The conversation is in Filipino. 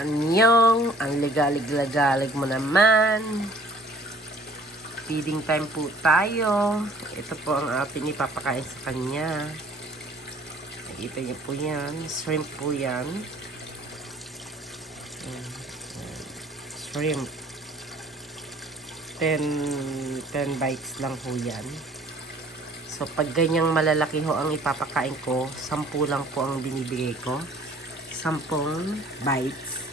Anyong, ang ligalig-lagalig mo naman. Feeding time po tayo. Ito po ang ating ipapakain sa kanya. Nakita niyo po yan. Shrimp po yan. Shrimp. 10 bites lang po yan. So, pag ganyang malalaki ho ang ipapakain ko, 10 lang po ang binibigay ko. 10 bites.